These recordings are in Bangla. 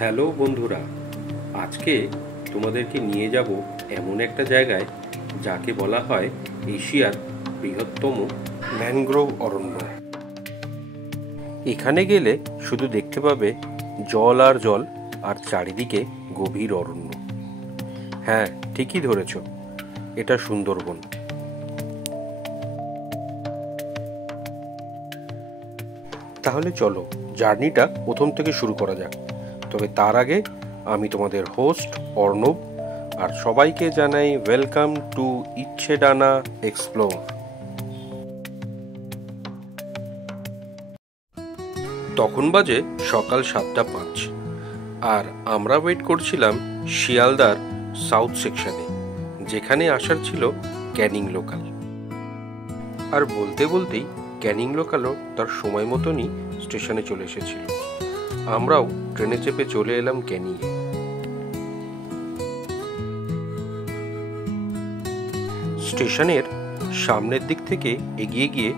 হ্যালো বন্ধুরা, আজকে তোমাদেরকে নিয়ে যাব এমন একটা জায়গায় যাকে বলা হয় এশিয়ার বৃহত্তম ম্যানগ্রোভ অরণ্য। এখানে গেলে শুধু দেখতে পাবে জল আর জল, আর চারিদিকে গভীর অরণ্য। হ্যাঁ, ঠিকই ধরেছ, এটা সুন্দরবন। তাহলে চলো জার্নিটা প্রথম থেকে শুরু করা যাক। তবে তার আগে আমি তোমাদের হোস্ট অর্ণব, আর সবাইকে জানাই ওয়েলকাম টু ইচ্ছেডানা এক্সপ্লোর। তখন বাজে সকাল 7:05, আর আমরা ওয়েট করছিলাম শিয়ালদার সাউথ সেকশনে, যেখানে আসার ছিল ক্যানিং লোকাল। আর বলতে বলতেই ক্যানিং লোকালও তার সময় মতনই স্টেশনে চলে এসেছিল। আমরাও ট্রেনে চেপে চলে এলাম ক্যানিংয়ে। স্টেশনের সামনের দিক থেকে এগিয়ে গিয়ে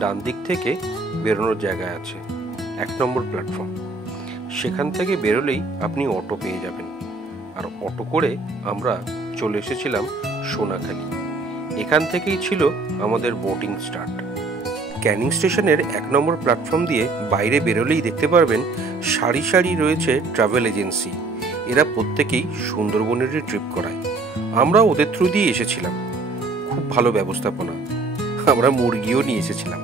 ডান দিক থেকে বেরোনোর জায়গা আছে, 1 নম্বর প্ল্যাটফর্ম। সেখান থেকে বেরোলেই আপনি অটো পেয়ে যাবেন, আর অটো করে আমরা চলে এসেছিলাম সোনাখালি। এখান থেকেই ছিল আমাদের বোটিং স্টার্ট। ক্যানিং স্টেশনের 1 নম্বর প্ল্যাটফর্ম দিয়ে বাইরে বেরোলেই দেখতে পারবেন সারি সারি রয়েছে ট্রাভেল এজেন্সি। এরা প্রত্যেকেই সুন্দরবনেরই ট্রিপ করায়। আমরা ওদের থ্রু দিয়ে এসেছিলাম, খুব ভালো ব্যবস্থাপনা। আমরা মুরগিও নিয়ে এসেছিলাম।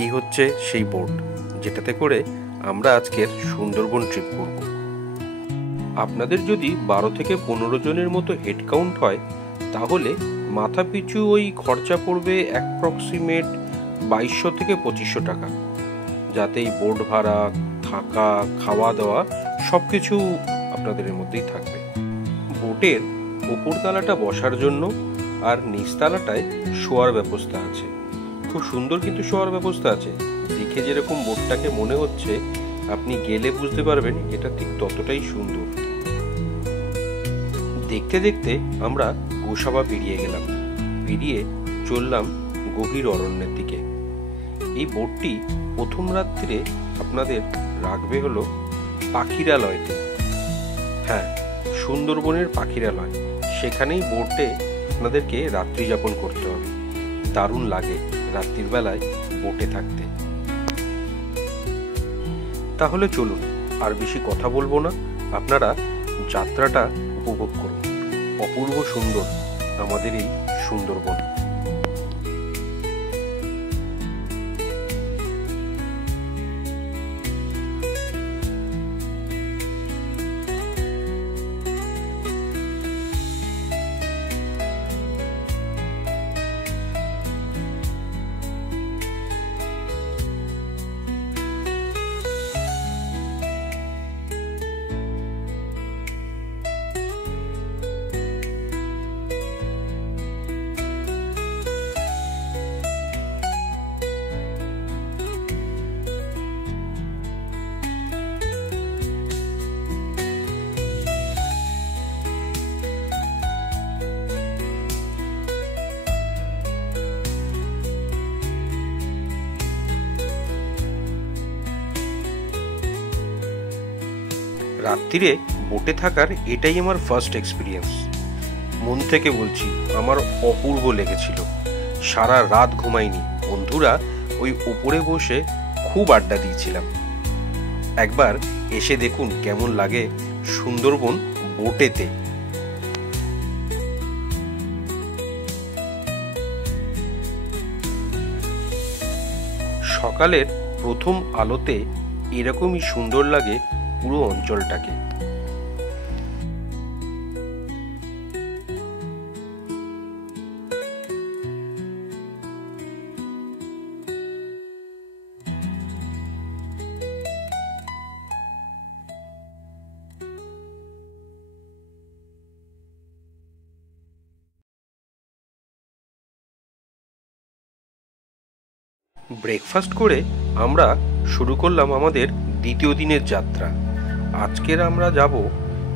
এই হচ্ছে সেই বোট যেটাতে করে আমরা আজকের সুন্দরবন ট্রিপ করব। আপনাদের যদি 12 থেকে 15 জনের মতো হেড কাউন্ট হয়, তাহলে মাথা পিছু ওই খরচা পড়বে অ্যাপ্রক্সিমেট 2200 থেকে 2500 টাকা, যাতে এই বোট ভাড়া, থাকা, খাওয়া দাওয়া সব কিছু আপনাদের মধ্যেই থাকবে। বোটের ওপর তালাটা বসার জন্য আর নিচতলাটায় শোয়ার ব্যবস্থা আছে। খুব সুন্দর কিন্তু শোয়ার ব্যবস্থা আছে। দেখে যেরকম বোটটাকে মনে হচ্ছে, আপনি গেলে বুঝতে পারবেন এটা ঠিক ততটাই সুন্দর। দেখতে দেখতে আমরা গোসাবা পেরিয়ে গেলাম, পেরিয়ে চললাম গভীর অরণ্যের দিকে। এই বোটটি প্রথম রাত্রিরে আপনাদের রাখবে হলো পাখিরালয়তে। হ্যাঁ, সুন্দরবনের পাখিরালয়। সেখানেই বোটে আপনাদেরকে রাত্রি যাপন করতে হবে। দারুণ লাগে রাত্রির বেলায় বোটে থাকতে। তাহলে চলুন, আর বেশি কথা বলবো না, আপনারা যাত্রাটা উপভোগ করুন। অপূর্ব সুন্দর আমাদের এই সুন্দরবন। রাত্রিরে বোটে থাকার এটাই আমার ফার্স্ট এক্সপিরিয়েন্স। মন থেকে বলছি, আমার অপূর্ব লেগেছিল। সারা রাত ঘুমাইনি। বন্ধুরা ওই ওপরে বসে খুব আড্ডা দিয়েছিলাম। একবার এসে দেখুন কেমন লাগে সুন্দরবন বোটেতে। সকালের প্রথম আলোতে এরকমই সুন্দর লাগে পুরো অঞ্চলটাকে। ব্রেকফাস্ট করে আমরা শুরু করলাম আমাদের দ্বিতীয় দিনের যাত্রা। আজকের আমরা যাব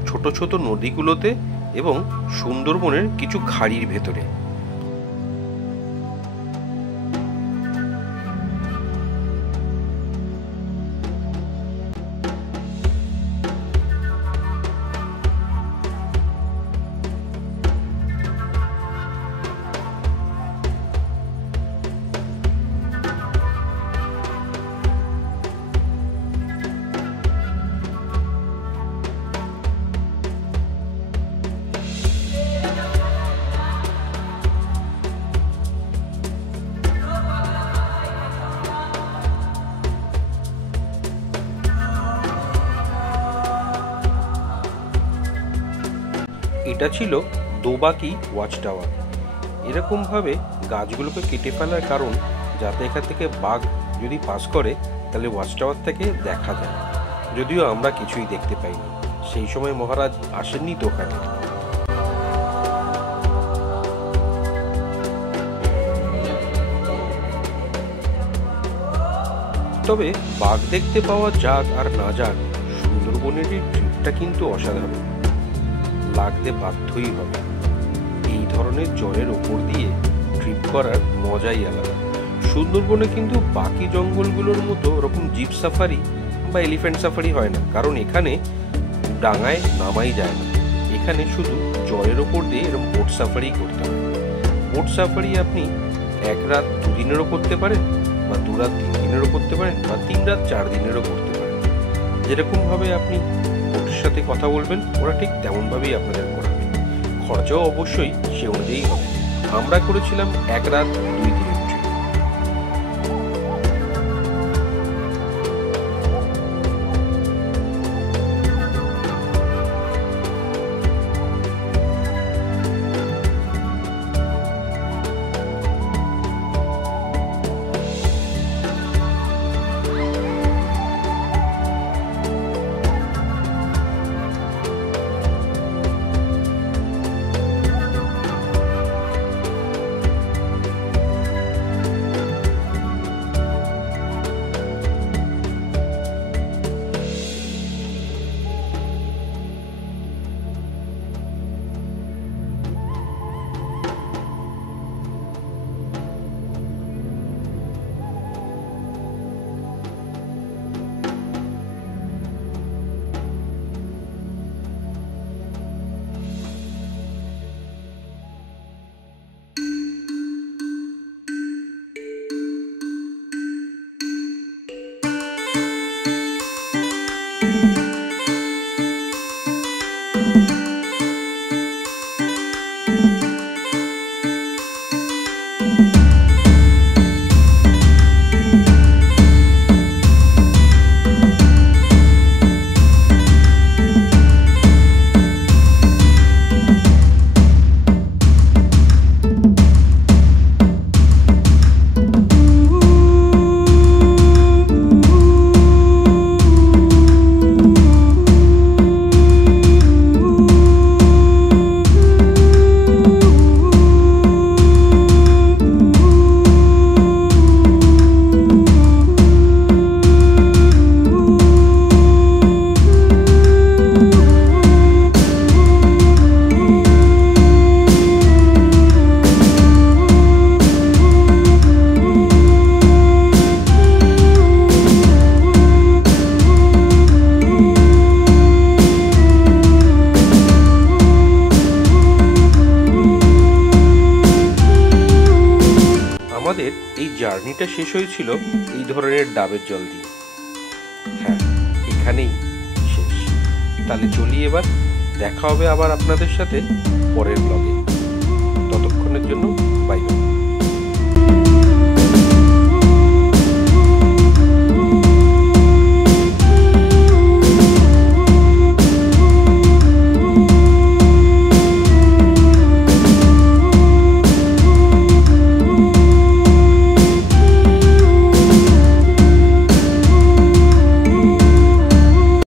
ছোট ছোট নদীগুলোতে এবং সুন্দরবনের কিছু খাড়ির ভেতরে। এটা ছিল দোবাকি ওয়াচ টাওয়ার। এরকমভাবে গাছগুলোকে কেটে ফেলার কারণ যাতে এখান থেকে বাঘ যদি পাস করে তাহলে ওয়াচ টাওয়ার থেকে দেখা যায়, যদিও আমরা কিছুই দেখতে পাইনি। সেই সময় মহারাজ আসেননি তো ওখানে। তবে বাঘ দেখতে পাওয়া যাক আর না যাক, সুন্দরবনের এই ট্রিপটা কিন্তু অসাধারণ, লাগতে বাধ্যই হবে। এই ধরনের জলের ওপর দিয়ে ট্রিপ করার মজাই আলাদা। সুন্দরবনে কিন্তু বাকি জঙ্গলগুলোর মতো ওরকম জিপ সাফারি বা এলিফ্যান্ট সাফারি হয় না, কারণ এখানে ডাঙায় নামাই যায় না। এখানে শুধু জলের ওপর দিয়ে এরকম বোট সাফারি করতে হয়। বোট সাফারি আপনি 1 রাত 2 দিনেরও করতে পারেন, বা 2 রাত 3 দিনেরও করতে পারেন, বা 3 রাত 4 দিনেরও করতে পারেন। যেরকমভাবে আপনি বোটের সাথে কথা বলবেন ওরা ঠিক তেমনভাবেই আপনাদের করাবে। খরচাও অবশ্যই সে অনুযায়ী হবে। আমরা করেছিলাম 1 রাত 2 দিনের ট্রিপ। আমাদের এই জার্নিটা শেষ হয়েছিল এই ধরনের ডাবের জল দিয়ে। হ্যাঁ, এখানেই শেষ। তাহলে চলি এবার, দেখা হবে আবার আপনাদের সাথে পরের ব্লগে। ততক্ষণের জন্য